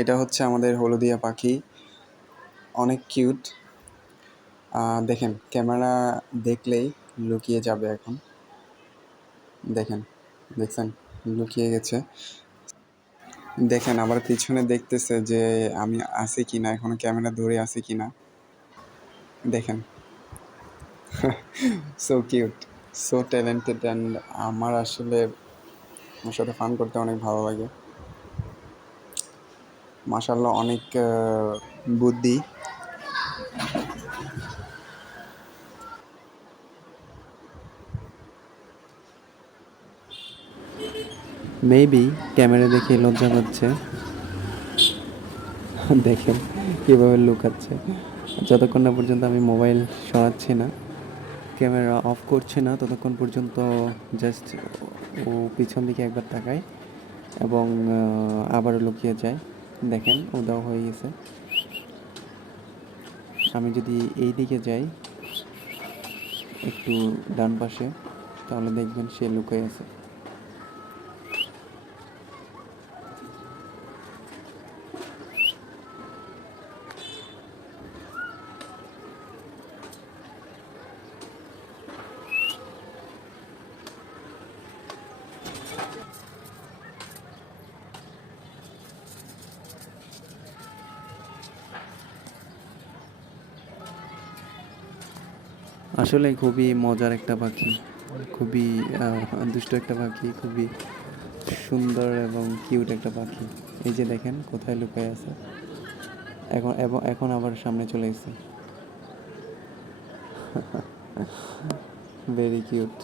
এটা হচ্ছে আমাদের হলদিয়া পাখি, অনেক কিউট। দেখেন, ক্যামেরা দেখলেই লুকিয়ে যাবে এখন। দেখছেন, লুকিয়ে গেছে। দেখেন আবার পিছনে দেখতেছে যে আমি আছি কিনা, এখনো ক্যামেরা ধরে আছি কিনা। দেখেন, so cute, so talented, and আমার আসলে ওর সাথে ফান করতে অনেক ভালো লাগে। মাশাআল্লাহ, অনেক বুদ্ধি। মেবি ক্যামেরা দেখে লজ্জা পাচ্ছে। দেখেন কীভাবে লুকাচ্ছে। যতক্ষণ না পর্যন্ত আমি মোবাইল সরাচ্ছি না, ক্যামেরা অফ করছি না, ততক্ষণ পর্যন্ত জাস্ট ও পিছন দিকে একবার তাকায় এবং আবারও লুকিয়ে যায়। দেখেন উধাও হয়ে গেছে। আমি যদি এই দিকে যাই একটু ডান পাশে, তাহলে দেখবেন সে লুকিয়ে আছে। আসলে খুবই মজার একটা পাখি, খুবই দুষ্ট একটা পাখি, খুবই সুন্দর এবং কিউট একটা পাখি। এই যে দেখেন কোথায় লুকায় আছে, এখন আবার সামনে চলে এসেছে। Very cute.